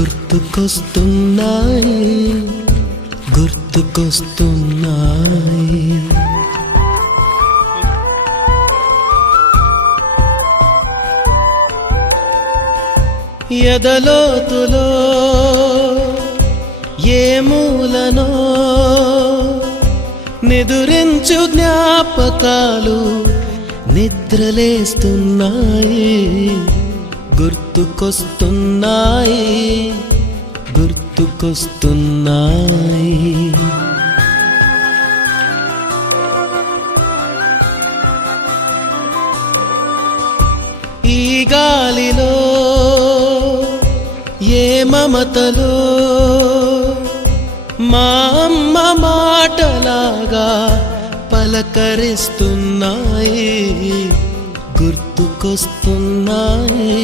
గుర్తుకొస్తున్నాయి గుర్తుకొస్తున్నాయి. ఎదలోతులో ఏ మూలనో నిదురించు జ్ఞాపకాలు నిద్రలేస్తున్నాయి గుర్తుకొస్తున్నాయి గుర్తుకొస్తున్నాయి. ఈ గాలిలో ఏ మమతలో మా అమ్మ మాటలాగా పలకరిస్తున్నాయి గుర్తుకొస్తున్నాయి